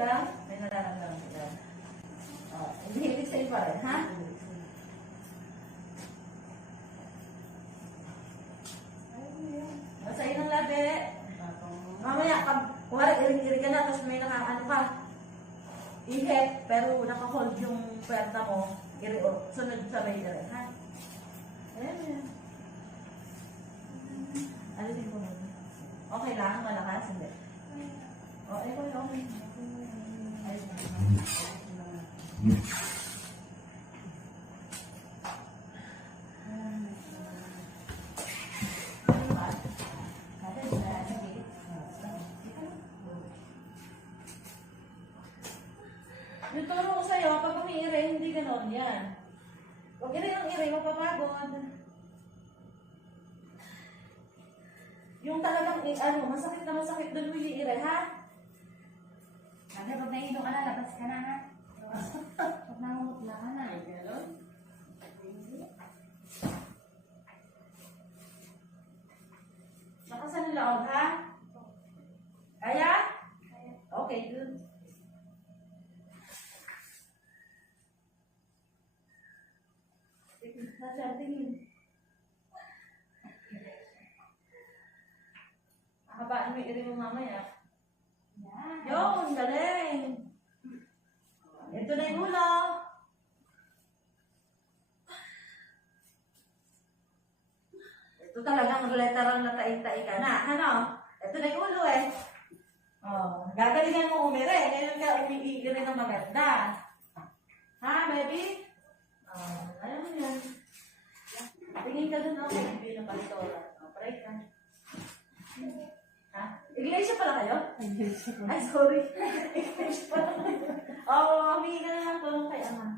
lang? May nararamdaman ka lang. Hindi sa'yo pa rin, ha? Sa'yo ng labi. Mamaya, kumari, iring-iring ka na, tapos may nakaano pa. Ihip, pero naka-hold yung puwerta mo. Sunod sabay ka rin, ha? Ayan, ayan. Alisin ko muna. Okay lang, malakas, hindi. Okay. Yung turo ko sa'yo, pag umiiray, hindi ganon yan. Huwag iray, mapapagod. Yung talagang, masakit na masakit, doon mo iiray, ha? Kasi pag nainom ka na, labas ka na, ha? Pag nangungutla ka na. Ganon. Nakasan ang loob, ha? Kaya? Okay, good. Tingin. Habaan mo yung iri mo mamaya. Yan. Yun, galing. Ito na yung ulo. Ito talagang literal na tai-tai ka na. Ano? Ito na yung ulo eh. Gagalingan mo umiri. Ngayon ka umiigiri ng maganda. Ha, baby? Alam mo yan. Tingin ka dun ako. Hindi na palitora. Pray ka. Ha? Iglesia pala kayo? Ay, sorry. Iglesia pala kayo. Humingi ka na lang tulong kay Ama.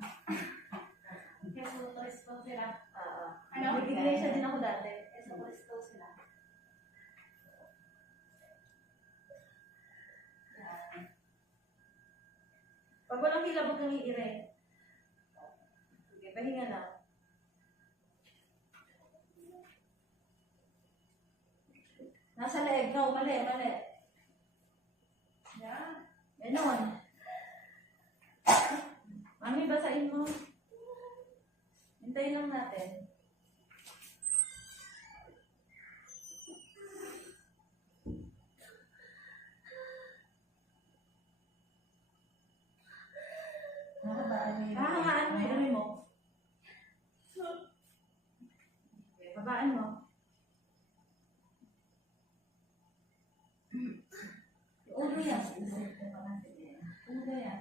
Kaya sa Cristo sila. Ano? Iglesia din ako dati. Kaya sa Cristo sila. Pag walang hilabot ng iire. Sige, pahinga lang. Nasa leeg. No, mali. Yan. Ganon. Mami, basahin mo. Hintayin lang natin. Hahangaan mo yung ano mo. Okay, babaan mo. Ulo yan. Ulo yan.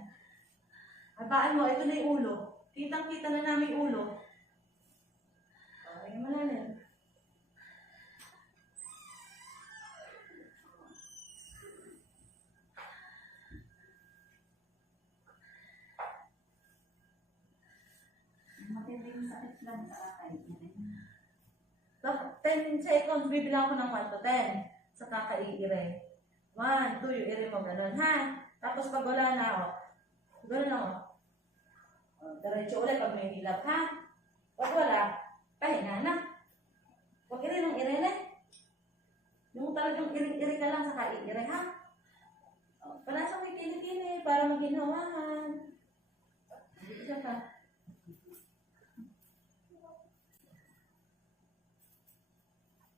Habaan mo, ito na yung ulo. Kitang-kita na namin yung ulo. Okay, malalim. Matinding sakit lang sa kakay. 10 seconds, bibilang ko ng 1 to 10 sa kakaiire. 1, 2, yung ire mo ganun, ha? Tapos pag wala na, ganun ako. Diretso ulit pag may hilap, ha? Pag wala, pahinga na. Huwag ire ng ire na. Yung talagang ire-ire ka lang sa kaiire, ha? Palasang may kini-kini para maginawahan. Isa pa.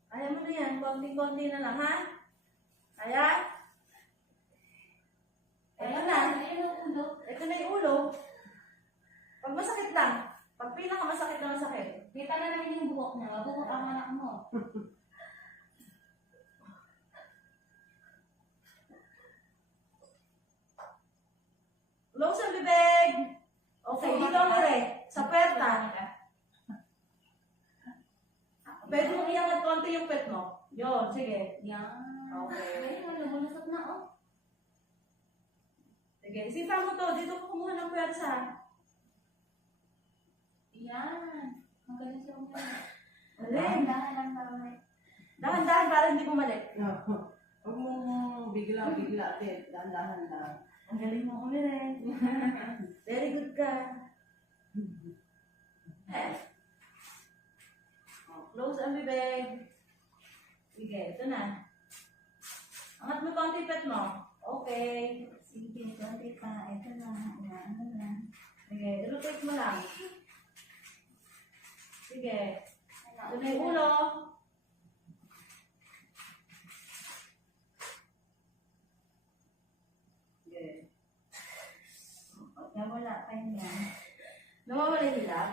Ayaw mo na yan, konti-konti na lang, ha? Kaya? Ito na. Ito na yung ulo. Pag masakit lang. Pag pinakamasakit na masakit. Kita na namin yung buhok niya. Mabuhok ang anak mo. Close ang bibig. Okay, dito ang ire. Sa puwerta. Pwede mong iangat konti yung pet mo. Yun, sige. Yan. Okay. Ay, lulusot na, oh. Sige, isipan mo to. Dito ko kumuha ng pwersa. Yan. Magaling siya umalit. Alin? Dahan lang para may... Dahan-dahan para hindi bumalik. Huwag mo bigla, dahan-dahan lang. Ang galing mo ulit. Very good ka. Close ang bibig. Sige, ito na. Angat mo konti pet mo. Okay. Sige, konti pa. Ito na. Ano na. Sige, rotate mo lang. Sige. Doon na yung ulo. Sige. Pag nawala pa niya. Nawawala yung hilap.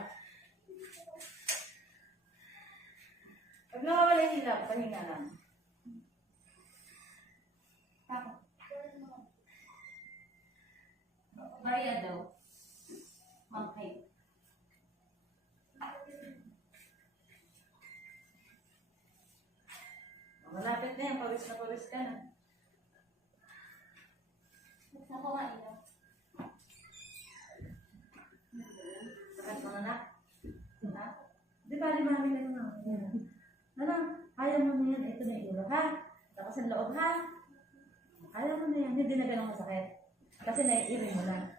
Pag nawawala yung hilap, pahinga lang. Ako. Maria daw. Okay. Malapit na yan, pawis ka na. Nakuha ito. Sakat mga anak. Ha? Di ba, di mami na naman. Ano? Ayaw mo na yan, ito na yung ulo, ha? Tapos ang loob, ha? Ayaw mo na yan, hindi na ganun masakit. Kasi naiirin mo na.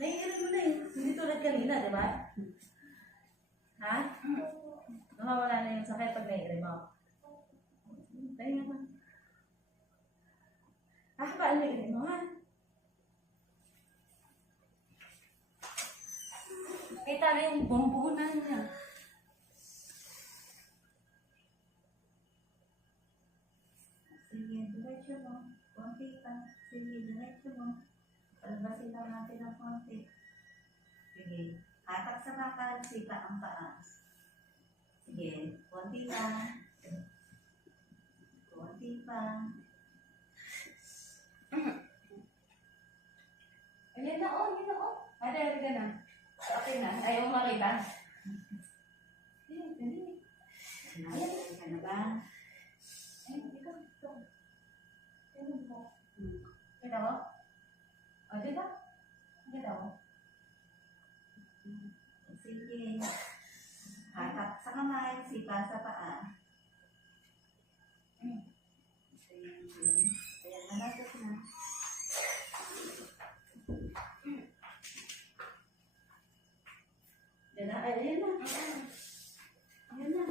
Naiirin mo na eh. Hindi tulad kanina, di ba? Ha? Nawawala na yung sakit pag naiirin mo. Tayo nga ba? Paano yung irin mo, ha? Kita na yung bumbunan niya. Sige, diretso mo. Konti pa. Sige, diretso mo. Palbasin lang natin ng konti. Sige. Hatak sa bakal, sipa ang paa. Sige, konti pa. Konti pa. Ayan na, oh, yun na, oh. Ada ka na. Okay na. Ayaw mo makita. Nakasin ka na ba? Kita mo? O, di ba? Kita mo? Sige. Hatak sa kamay, sipa sa paa. Ayan, malapit na. Yan na, ayun na. Ayun na.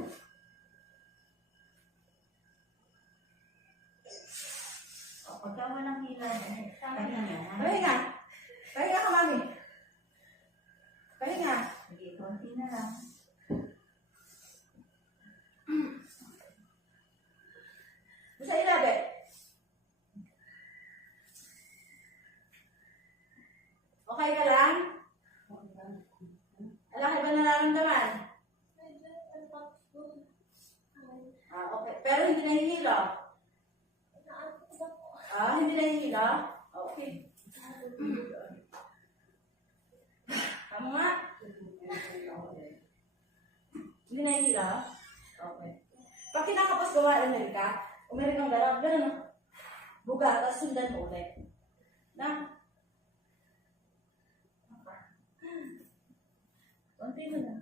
O, pagka walang hila, pahinga. Pahinga. Pahinga ka, mami. Pahinga. Sige, konti na lang. Sa ilabi. Okay ka lang? Alaki ba nararamdaman? Okay. Pero hindi nahihilo? Hindi nahihilo? Okay. Tama nga? Hindi nahihilo? Okay. Pag kinakapos gawa, Amerikang gano'n, gano'n. Buga, tapos sundan mo ulit. Na? Konti mo na.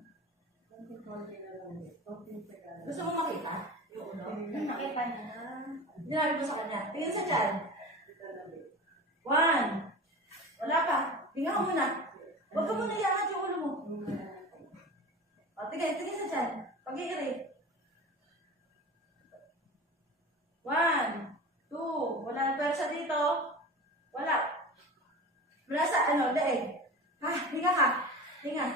Konti na lang. Konti pa lang. Gusto mo makita? Yung ulo? Nakita na. Sinabi mo sa kanya. Tingin sa tiyan. 1. Wala pa. Tingnan mo muna. Huwag ka muna iangat yung ulo mo. O, tingin sa tiyan. Pag-iiri. 1, 2. Wala na pwersa dito. Wala. Wala sa daig. Hinga ka. Hinga.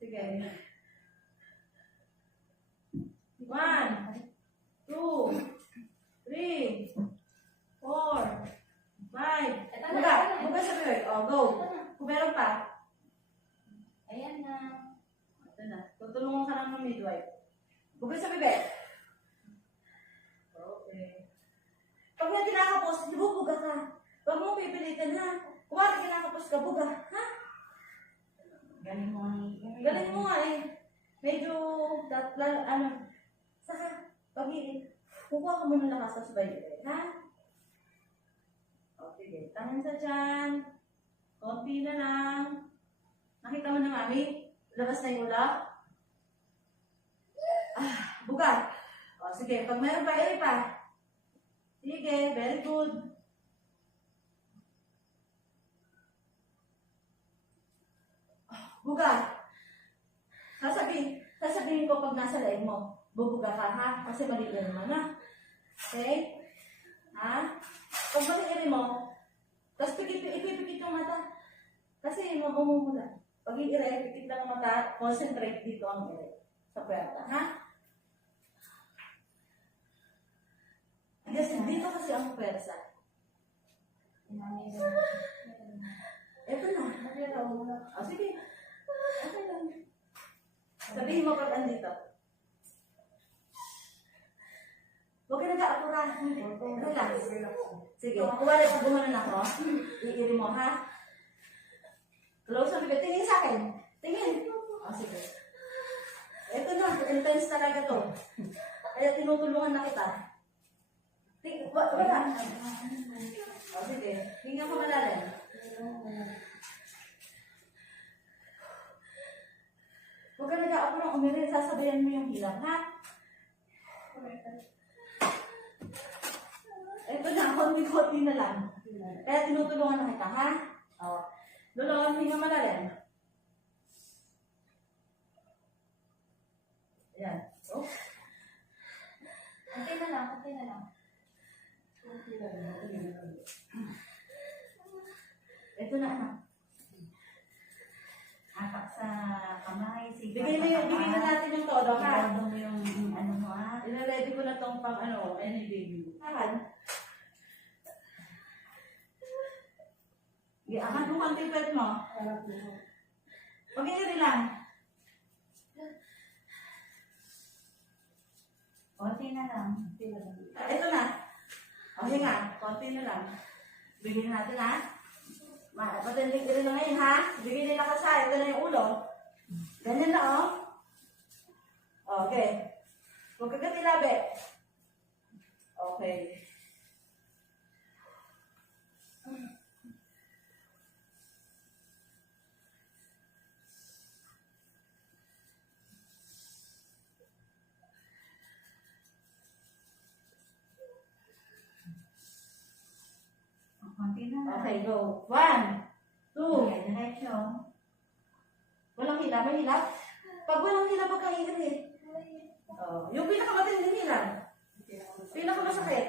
Sige. 1, 2, 3, 4, 5. Buga sa bibig. O, go. Kung meron pa. Ayan na. Ito na. Tutulungan ka ng midwife. Buga sa bibig. Okay. Pag may kinakapos, bubuga ka. Huwag mong pipilitin, ha? Kung bakit kinakapos ka, buga. Ha? Galing mo ang Galing mo nga eh. Medyo, saka, pag-iit. Kukuha ka muna lakas sa sabay, ha? O, sige. Tangan sa tiyan. Konti na lang. Nakita mo na, mami? Labas na yung ulo? Buga. O, sige. Pag mayroon pa, pa. Sige, very good. Buga. Sasabihin ko pag nasa leg mo. bubuga ka ha, kasi maliit naman na. Okay? Ha? Pag maliit mo, tapos ipipikit yung mata. Kasi mamumula. Pag i-ire, pikit lang ang mata, concentrate dito ang ire. Sa puwerta, ha? Kasi dito kasi ang puwersa. Ito na. O, sige. Okay lang. Sabihin mo pag andito. Huwag ka nag-aapura. Relax. Sige. Kuwari pag gumanon ako, iiri mo, ha? Close ang bibig. Tingin sa akin. Tingin. O, sige. Ito na. Intense talaga to. Kaya tinutulungan na kita. Wala. O, sige. Hinga ka malalim. Huwag ka nag-aapura. Umiri. Sasabayan mo yung hilang, ha? Ito na. Konti-konti na lang. Kaya tinutulungan na kita, ha? O. Lulungan, hinga malalim. Ayan. So, Antay na lang, antay na lang. ito na anak. Hatak sa kamay, sipa Bigay na natin yung todo, ha? Ipado mo yung ano mo ha. Ina-ready ko na tong pang ano, any baby. Saan? Angat mo konti pet mo. Pag-iniri lang. Konti na lang. Ito na. O, hinga. Konti na lang. Bigyan natin, ha? Patinding rin na ngayon, ha? Bigyan nila ka sa. Ito na yung ulo. Ganyan na, oh. Okay. Huwag ka katilabi. Okay. Konti na lang. Okay, go. 1, 2. Okay, diretso. Walang hila. May hila? Pag walang hila, pag kahirin. Oh, yung pinakamatinding hila. Pinakamasakit.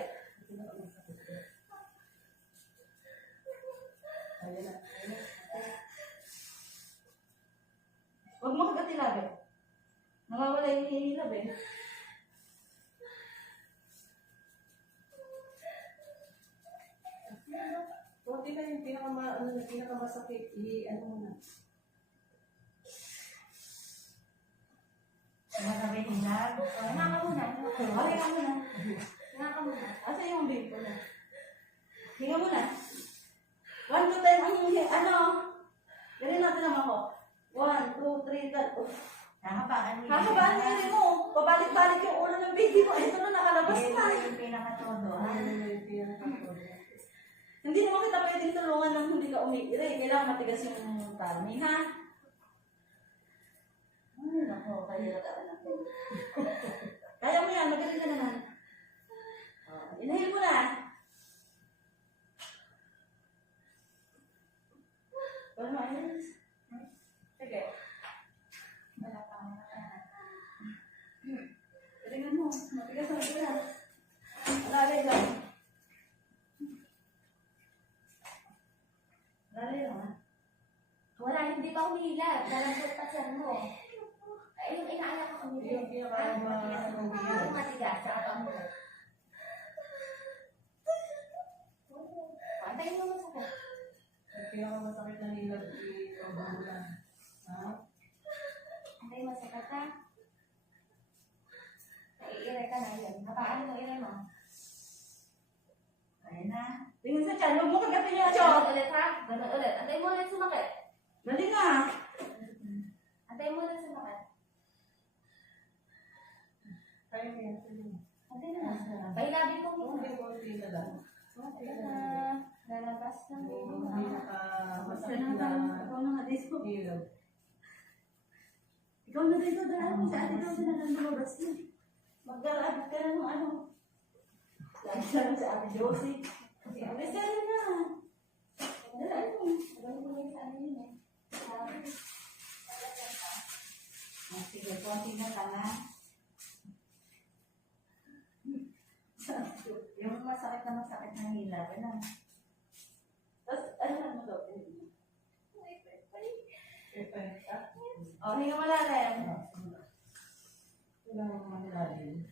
Huwag mo kagatilabi. Nawawala yung hinihilab eh. Kunti na yung pinakamasakit, ano mo na. Magabi hilag. Hinga ka muna. Okay ka muna. Hinga ka muna. Asa yung babe ko na? Hinga muna. 1 to 10 ang ano? Ganun natin naman ko. 1, 2, 3, 4. Nakapaan mo. Kakabaan mo yun mo. Pabalik-balik yung ulo ng baby mo. Ito na nakalabas Ito na. yung pinakatodo ha. Hindi naman kita pwedeng tulungan nang hindi ka umiire. Kailangan matigas yung tummy, ha? Ay, nako. Kaya natin. Kaya mo yan. Magaling ka naman. Inhale mo na. Ano, ayos? Sige. Wala pa ako. Tingnan mo. Matigas na sila. Lalay lang. Lalay lang, ha? Wala, hindi pa humila. Dalantot pa siya mo. Ay, yung inaayak ko humila. Yung Yung matigas, sa kapang mo. Antayin mo sa ka. Pinakamasakit na nila, i-pagbulan. Ha? Antayin mo sa kata. Naiire ka na yun. Napaan mo, ire mo. Ayun na. Tingin sa tiyan. Huwag mo kagatin yung tiyan. Ganun ulit ha. Ganun ulit. Antayin mo ulit sumakit. Dali nga. Antayin mo ulit sumakit. Kaya mo yan. Antayin na lang. Pailabit mo muna. Kunti na lang. Lalabas ng Yung baby. pinakamasakit Ikaw na na nga dito. ilaw. Ikaw na dito. Dahil mo sa atin daw na lang lumabas yun. Magdalabit ka na ng ano. Lagi ka lang sa atin, Josie. Alis ka rin na. Dahil mo. Ganun mo yun sa ano yun eh. Sige, konti na lang ha. hila ka na. Tapos, ano lang mo daw? O, hinga malalim.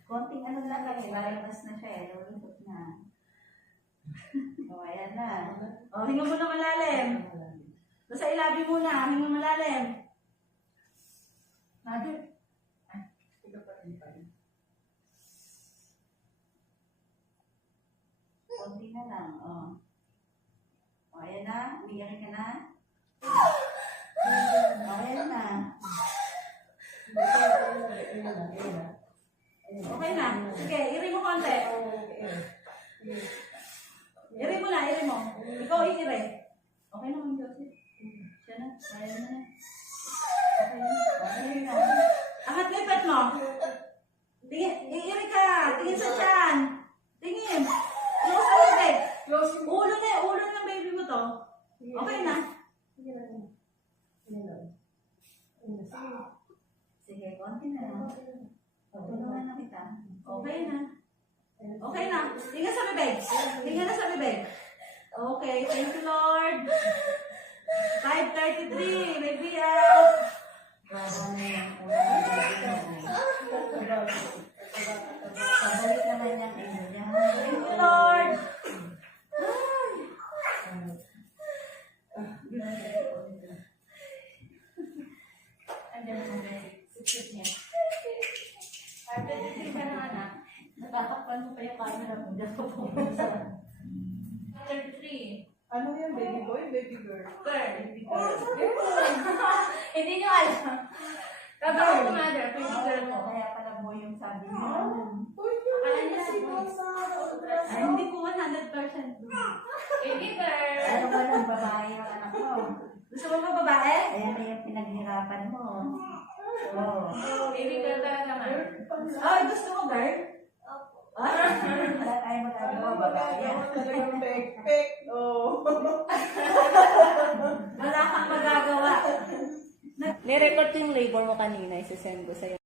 Konting ano lang kami, lalabas na siya eh. Lulusot na. O, ayan na. O, hinga muna malalim. Basta ilabi muna, hinga malalim. Mother. Konti na lang, o. O, ayan na. Umiyak ka na. O, ayan na. Okay na. Sige, iri mo konti. Iri mo na, iri mo. Ikaw i-iri. Okay naman, Joseph. Siya na. Kaya na. Okay na. Okay na. Angat lipet mo. Tingin, iiri ka. Tingin sa tiyan. Tingin. Close ang lipet. Ulo ng baby mo to. Okay na. Sige, konti na lang. Tulungan na kita. Okay na. Okay na. Tingin sa bibig. Tingin na sa bibig. Okay, thank you, Lord. 5:33, baby out. Pabalik naman yung ino niya. Thank you, Lord. Andiyan mo na. Sipsip niya. 5:33 ka na, anak. Natatakpan mo pa yung camera mo. Diyan ko pumunta. 33. Ano yan, baby boy, baby girl? Girl. Hindi nyo alam. Kapag ako mother, pwede girl mo. Kaya pala boy yung sabi niya. Uy, Akala niya kasi boy. doon sa Ay, hindi ko 100%. Baby girl. Ano ba nung babae yung anak mo? Gusto mo ba babae? Ayan na yung pinaghirapan mo. Oo. Baby girl talaga man. Oh, gusto mo girl? Ah? Wala tayong magagawa, babae yan. talagang pek-pek. Oh. Wala kang magagawa. Nirecord yung labor mo kanina, isasend ko sa'yo.